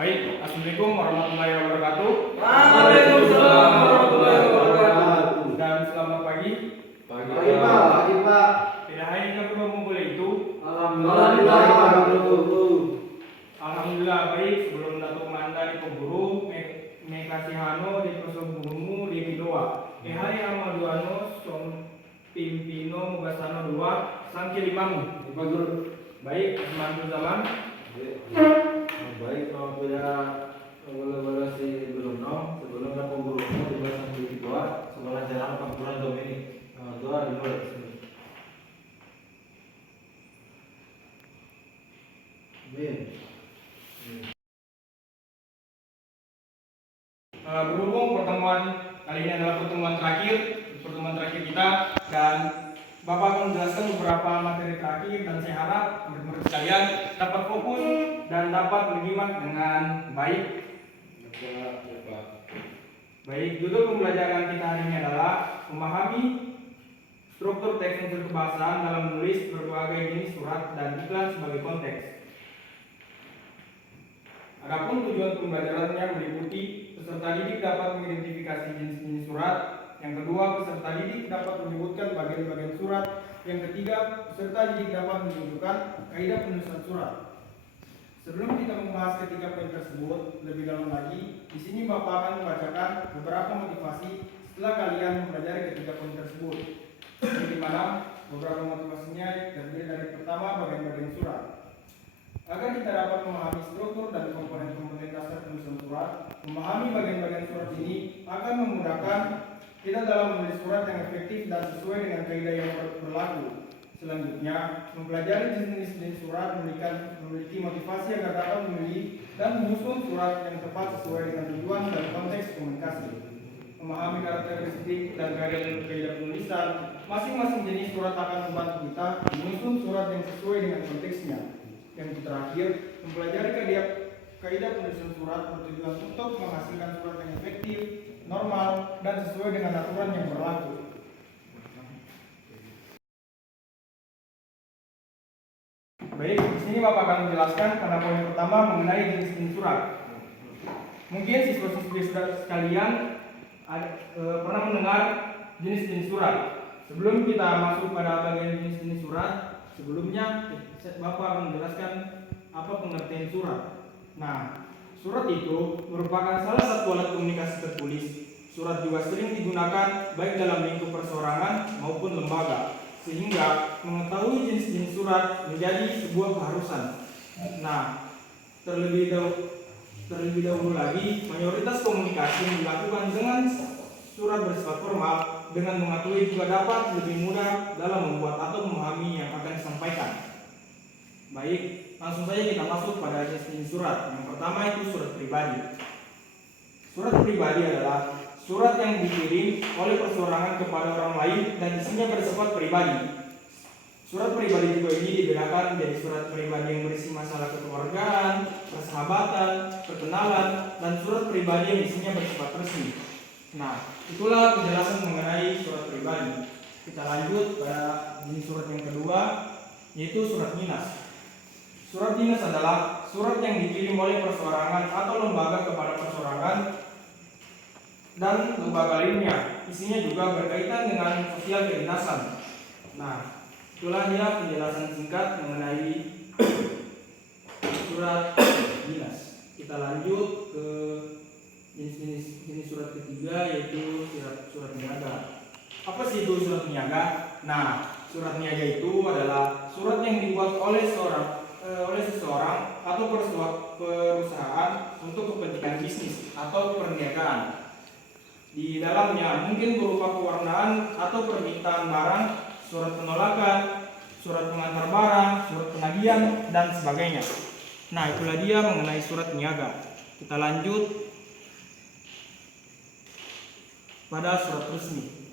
Baik, Assalamualaikum warahmatullahi wabarakatuh. Waalaikumsalam warahmatullahi wabarakatuh. Dan selamat pagi. Pagi Pak, pagi Pak. Tidak hanya kita berdua memulai itu. Alhamdulillah baik. Sebelum Datuk Manda di Pemburu, Mekasihano di Pesobumu di Midoa. Hari Amaduano Som Pimpino Mugasano 2 Sangki Limamu. Baik, Mantul Zaman. Baik, kalau boleh sebelum Pemburu di bahasa kedua sebelah jalan Pangkuran Dominik dua dimulai di sini. Berhubung pertemuan kali ini adalah pertemuan terakhir kita, dan Bapak akan menjelaskan beberapa materi terakhir, dan saya harap murid-murid sekalian dapat fokus dan dapat menyimak dengan baik. Baik, judul pembelajaran kita hari ini adalah memahami struktur teks unsur kebahasaan dalam menulis berbagai jenis surat dan iklan sebagai konteks. Adapun tujuan pembelajarannya meliputi peserta didik dapat mengidentifikasi jenis-jenis surat. Yang kedua, peserta didik dapat menyebutkan bagian-bagian surat. Yang ketiga, peserta didik dapat menunjukkan kaidah penulisan surat. Sebelum kita membahas ketiga poin tersebut lebih dalam lagi, di sini Bapak akan membacakan beberapa motivasi setelah kalian mempelajari ketiga poin tersebut. Di mana beberapa motivasinya terdiri dari pertama, bagian-bagian surat. Agar kita dapat memahami struktur dan komponen-komponen dasar penulisan surat, memahami bagian-bagian surat ini akan memudahkan kita dalam menulis surat yang efektif dan sesuai dengan kaidah yang berlaku. Selanjutnya, mempelajari jenis-jenis surat memiliki motivasi agar dapat memilih dan menyusun surat yang tepat sesuai dengan tujuan dan konteks komunikasi. Memahami karakteristik dan kaidah penulisan, masing-masing jenis surat akan membantu kita menyusun surat yang sesuai dengan konteksnya. Yang terakhir, mempelajari kaidah penulisan surat bertujuan untuk menghasilkan surat yang efektif, normal, dan sesuai dengan aturan yang berlaku. Baik, di sini Bapak akan menjelaskan pada poin pertama mengenai jenis-jenis surat. Mungkin siswa-siswi sekalian pernah mendengar jenis-jenis surat. Sebelum kita masuk pada bagian jenis-jenis surat, sebelumnya Bapak akan menjelaskan apa pengertian surat. Nah, surat itu merupakan salah satu alat komunikasi tertulis. Surat juga sering digunakan baik dalam lingkup perseorangan maupun lembaga, sehingga mengetahui jenis-jenis surat menjadi sebuah keharusan. Nah, terlebih dahulu lagi, mayoritas komunikasi dilakukan dengan surat bersifat formal. Dengan mengetahui juga dapat lebih mudah dalam membuat atau memahami yang akan disampaikan. Baik, langsung saja kita masuk pada jenis surat. Yang pertama itu surat pribadi. Surat pribadi adalah surat yang dikirim oleh perseorangan kepada orang lain dan isinya bersifat pribadi. Surat pribadi juga ini dibedakan menjadi surat pribadi yang berisi masalah kekeluargaan, persahabatan, perkenalan, dan surat pribadi yang isinya bersifat resmi. Nah, itulah penjelasan mengenai surat pribadi. Kita lanjut pada jenis surat yang kedua, yaitu surat dinas. Surat dinas adalah surat yang dikirim oleh perseorangan atau lembaga kepada perseorangan dan lembaga lainnya. Isinya juga berkaitan dengan sosial kedinasan. Nah, itulah dia penjelasan singkat mengenai surat dinas. Kita lanjut ke jenis surat ketiga, yaitu surat niaga. Apa sih itu surat niaga? Nah, surat niaga itu adalah surat yang dibuat oleh seseorang atau perusahaan untuk kepentingan bisnis atau perniagaan. Di dalamnya mungkin berupa pewarnaan atau permintaan barang, surat penolakan, surat pengantar barang, surat penagihan, dan sebagainya. Nah, itulah dia mengenai surat niaga. Kita lanjut pada surat resmi.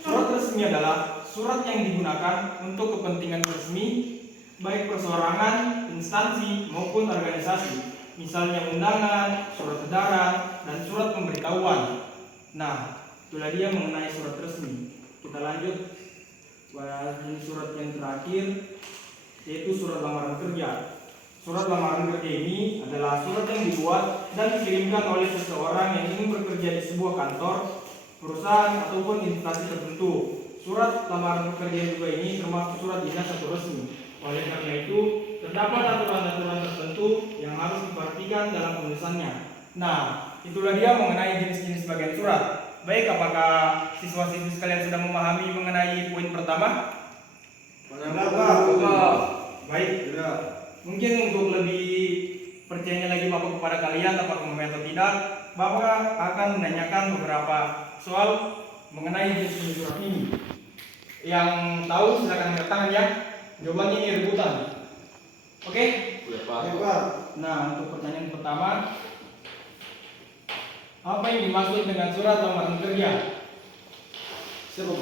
Surat resmi adalah surat yang digunakan untuk kepentingan resmi, baik perseorangan, instansi, maupun organisasi. Misalnya undangan, surat edaran, dan surat pemberitahuan. Nah, itulah dia mengenai surat resmi. Kita lanjut pada surat yang terakhir, yaitu surat lamaran kerja. surat lamaran kerja ini adalah surat yang dibuat dan dikirimkan oleh seseorang yang ingin bekerja di sebuah kantor, perusahaan, ataupun instansi tertentu. Surat lamaran pekerjaan juga ini termasuk surat dinas atau resmi. Oleh karena itu, terdapat aturan-aturan tertentu yang harus diperhatikan dalam penulisannya. Nah, itulah dia mengenai jenis-jenis bagian surat. Baik, apakah siswa-siswi sekalian sudah memahami mengenai poin pertama? Baik. Mungkin untuk lebih percayanya lagi Bapak kepada kalian apakah memahami atau tidak, Bapak akan menanyakan beberapa soal mengenai jenis surat ini. Yang tahu silakan angkat tangan ya. Jawabannya ini rebutan. Oke? Nah, untuk pertanyaan pertama, apa yang dimaksud dengan surat lamaran kerja?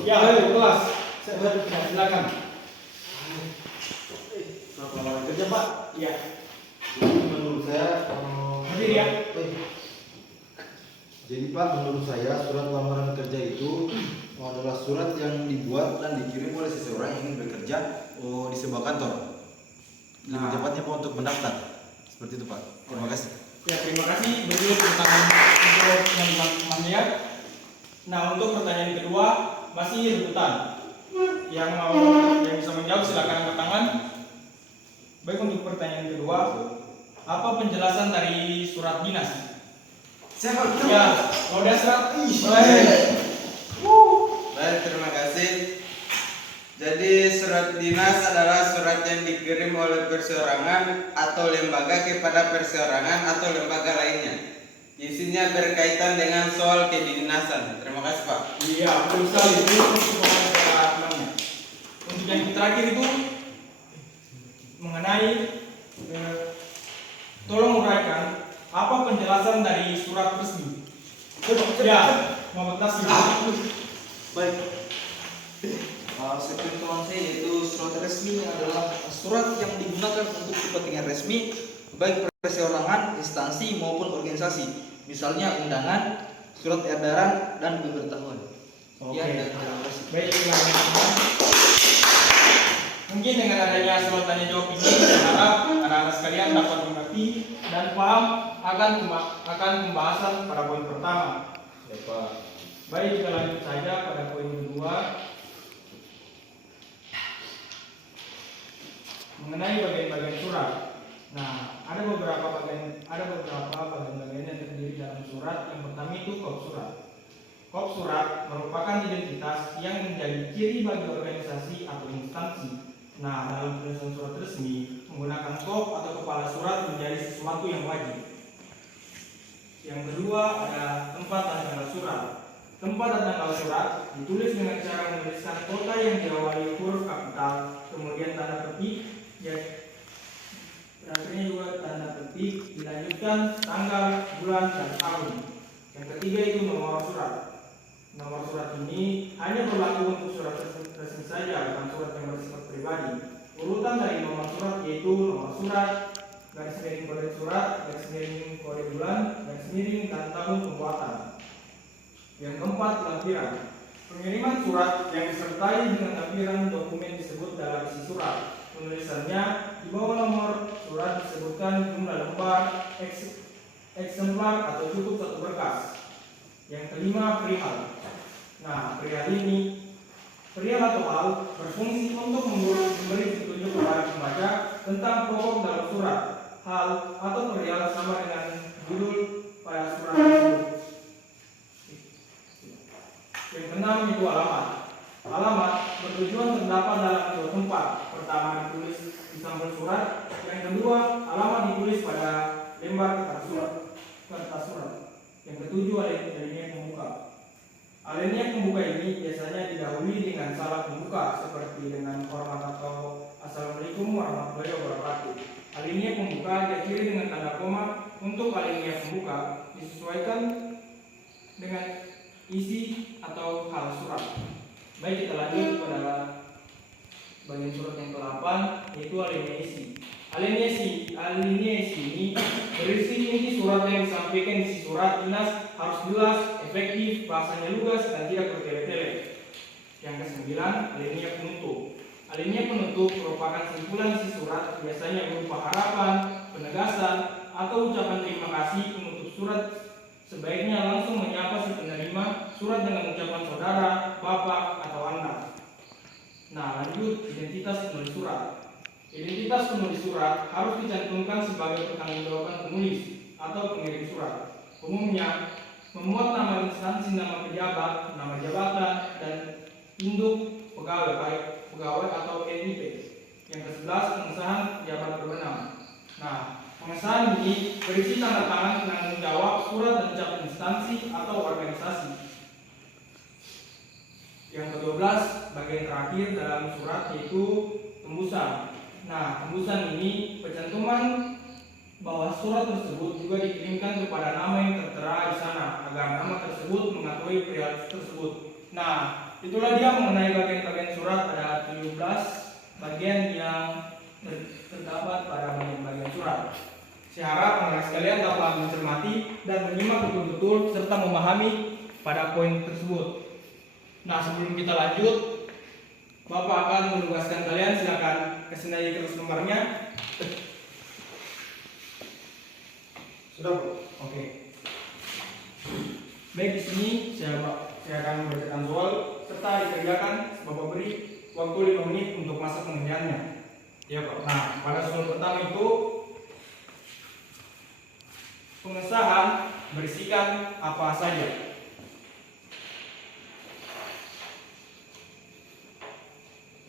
Ya, kelas. Silakan. Surat lamaran kerja, Pak. Ya. Menurut saya, Hadir ya. jadi Pak, menurut saya surat lamaran kerja itu adalah surat yang dibuat dan dikirim oleh seseorang yang ingin bekerja di sebuah kantor. Lebih tepatnya Pak untuk mendaftar. Seperti itu Pak. Terima kasih. Ya, terima kasih. Berikut pertanyaan untuk yang teman-temannya. Nah, untuk pertanyaan kedua masih rebutan. Yang bisa menjawab silakan angkat tangan. Baik, untuk pertanyaan kedua, apa penjelasan dari surat dinas? Siapa? Ya, kalau dasar mulai. Baik, terima kasih. Jadi surat dinas adalah surat yang dikirim oleh perseorangan atau lembaga kepada perseorangan atau lembaga lainnya. Isinya berkaitan dengan soal kedinasan. Terima kasih Pak. Iya, betul sekali. Ini untuk temannya. Untuk yang terakhir itu mengenai tolong uraikan apa penjelasan dari surat resmi. Ya, Muhammad Nasir. Baik, sepengetahuan saya yaitu surat resmi adalah surat yang digunakan untuk kepentingan resmi baik perseorangan, instansi maupun organisasi. Misalnya undangan, surat edaran, dan pemberitahuan. Oke. Ya, dan terima kasih. Baik, teman-teman. Mungkin dengan adanya surat tanya jawab ini, saya harap anak-anak sekalian dapat mengerti dan paham akan pembahasan pada poin pertama. Ya Pak. Baik, kita lanjut saja pada poin kedua mengenai bagian-bagian surat. Nah, ada beberapa bagian-bagian yang terdiri dalam surat. Yang pertama itu kop surat. Kop surat merupakan identitas yang menjadi ciri bagi organisasi atau instansi. Nah, dalam penulisan surat resmi, menggunakan kop atau kepala surat menjadi sesuatu yang wajib. Yang kedua ada tempat dan tanggal surat. Tempat dan tanggal surat ditulis dengan cara menuliskan kota yang diawali huruf kapital, kemudian tanda petik, terakhirnya juga tanda petik, dilanjutkan tanggal, bulan, dan tahun. Yang ketiga itu nomor surat. Nomor surat ini hanya berlaku untuk surat resmi saja, bukan surat yang bersifat pribadi. Urutan dari nomor surat yaitu nomor surat, garis miring kode surat, garis miring kode bulan, garis miring dan tahun pembuatan. Yang keempat, lampiran. Pengiriman surat yang disertai dengan lampiran dokumen disebut dalam isi surat. Penulisannya di bawah nomor surat disebutkan jumlah lembar, eksemplar atau cukup satu berkas. Yang kelima, perihal. Nah, perihal atau hal berfungsi untuk memberi petunjuk kepada pembaca tentang pokok dalam surat. Hal atau perihal sama dengan judul pada surat tersebut. Yang keenam itu alamat. Alamat bertujuan terdapat dalam dua tempat. Pertama ditulis di sampul surat. Yang kedua, alamat ditulis pada lembar kertas surat. Yang ketujuh, alinea pembuka. Alinea pembuka ini biasanya didahului dengan salam pembuka seperti dengan hormat atau Assalamualaikum warahmatullahi wabarakatuh. Alinea pembuka diakhiri dengan tanda koma. Untuk alinea pembuka disesuaikan dengan isi atau hal surat. Baik, kita lanjut pada bagian surat yang ke-8 yaitu alinea isi. Alinea isi ini berisi inti surat yang disampaikan. Isi surat dinas harus jelas, efektif, bahasanya lugas dan tidak bertele-tele. Yang ke-9, alinea penutup. Alinea penutup merupakan simpulan isi surat, biasanya berupa harapan, penegasan, atau ucapan terima kasih. Penutup surat sebaiknya langsung menyapa si penerima surat dengan ucapan saudara, bapak, atau anda. Nah, lanjut identitas penulis surat. Identitas penulis surat harus dicantumkan sebagai pertanggungjawaban penulis atau pengirim surat. Umumnya memuat nama instansi, nama pejabat, nama jabatan, dan induk pegawai atau NIP. Yang ke-11, pengesahan pejabat berwenang. Nah, pengesahan ini berisi tanda tangan penanggung jawab surat dan cap instansi atau organisasi. Yang ke-12, bagian terakhir dalam surat yaitu tembusan. Nah, tembusan ini pencantuman bahwa surat tersebut juga dikirimkan kepada nama yang tertera di sana agar nama tersebut mengakui perihal tersebut. Nah, itulah dia mengenai bagian-bagian surat. Ada 17 bagian yang terdapat pada bagian-bagian surat. Saya harap anak sekalian dapat mencermati dan menyimak betul-betul serta memahami pada poin tersebut. Nah, sebelum kita lanjut, Bapak akan menugaskan kalian, silakan kasih aja kertas nomornya. Sudah, Oke. Baik, di sini saya akan membacakan soal serta dikerjakan. Bapak beri waktu 5 menit untuk masa pengerjaannya. Ya Pak. Nah, pada soal pertama itu pengesahan berisikan apa saja.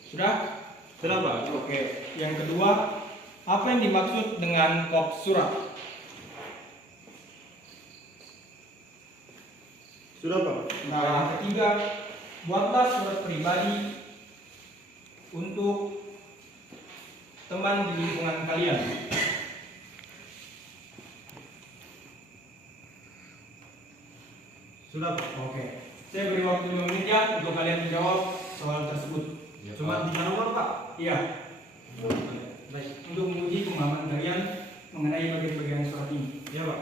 Sudah? Sudah Pak. Oke. Yang kedua, apa yang dimaksud dengan kop surat? Sudah Pak. Nah, yang ketiga, buatlah surat pribadi untuk teman di lingkungan kalian. Sudah Pak. Oke. Saya beri waktu 5 menit ya untuk kalian menjawab soal tersebut. Cuma 3 nomor Pak. Iya. Baik. Untuk menguji pemahaman kalian mengenai bagian-bagian surat ini. Ya Pak.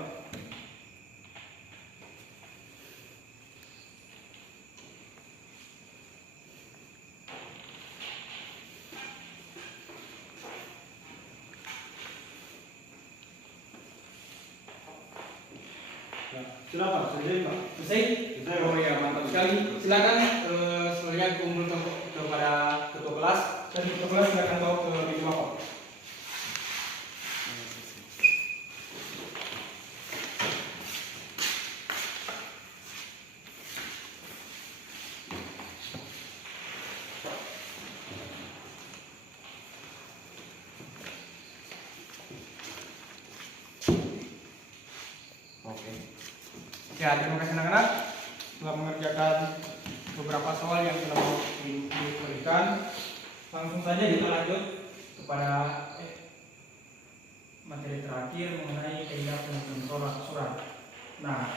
Sudah Pak, selesai Pak. Selesai? Selesai. Oh ya, mantap sekali. Silakan selanjutnya kumpulkan kepada ketua kelas dan ketua kelas silakan bawa ke meja bapak. Oke. Ya, terima kasih anak-anak telah mengerjakan beberapa soal yang telah diberikan. Langsung saja kita lanjut kepada materi terakhir mengenai kaidah penulisan surat. Nah,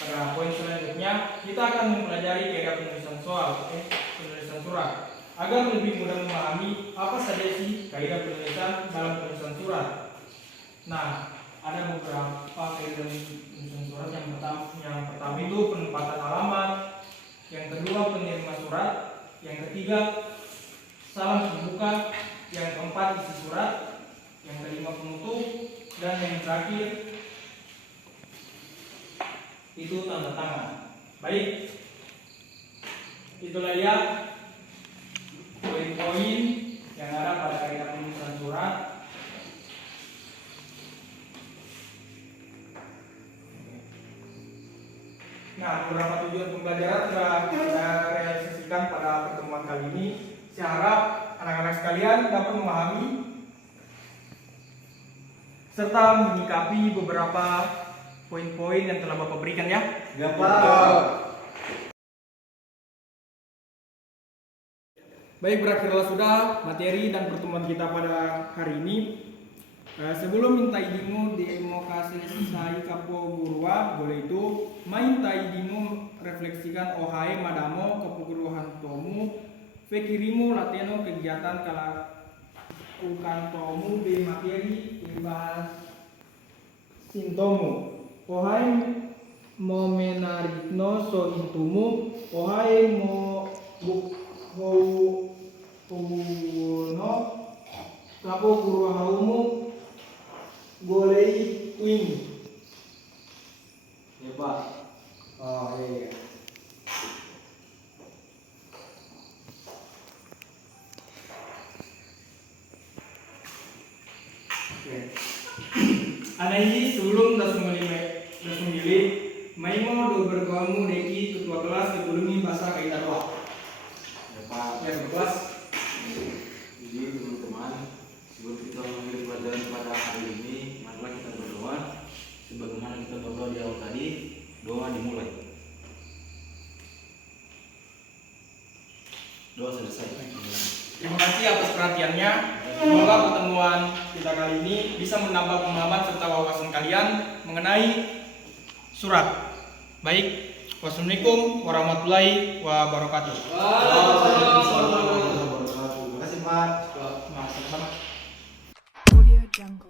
pada poin selanjutnya kita akan mempelajari kaidah penulisan penulisan surat agar lebih mudah memahami apa saja sih kaidah penulisan dalam penulisan surat. Nah, ada beberapa kaidah penulisan surat. Yang pertama itu penempatan alamat, yang kedua penerima surat, yang ketiga salam pembuka, yang keempat isi surat, yang kelima penutup, dan yang terakhir itu tanda tangan. Baik, itulah ya poin-poin yang ada pada kaidah penulisan surat. Nah, beberapa tujuan pembelajaran sudah kita realisasikan pada pertemuan kali ini. Saya harap anak-anak sekalian dapat memahami serta menyikapi beberapa poin-poin yang telah Bapak berikan ya. Ya Pak. Baik, berakhirlah sudah materi dan pertemuan kita pada hari ini. Sebelum minta idinmu demo kasih selesai kapo gurua, boleh itu main idinmu refleksikan ohai madamo kepeguruhan tomu fikirimu lateno kegiatan kala ukan tomu be materi ibas sintomu ohai mo menarikno so intumu ohai mo Puno Kapo guru haumu golei wing. Ya Pak. Oh iya. Oke. Anayi sebelum das memilih Maimo do berkamu deki ketua kelas dibulungi bahasa kaitan roh. Ya Pak. Ya kelas. Jadi teman-teman, sebelum kita mengakhiri pelajaran pada hari ini, marilah kita berdoa. Sebagaimana kita berdoa di awal tadi, doa dimulai. Doa selesai. Terima kasih atas perhatiannya. Semoga pertemuan kita kali ini bisa menambah pemahaman serta wawasan kalian mengenai surat. Baik, wassalamualaikum warahmatullahi wabarakatuh. Waalaikumsalam warahmatullahi wabarakatuh. Terima kasih Pak. Sama-sama. Audio Jungle.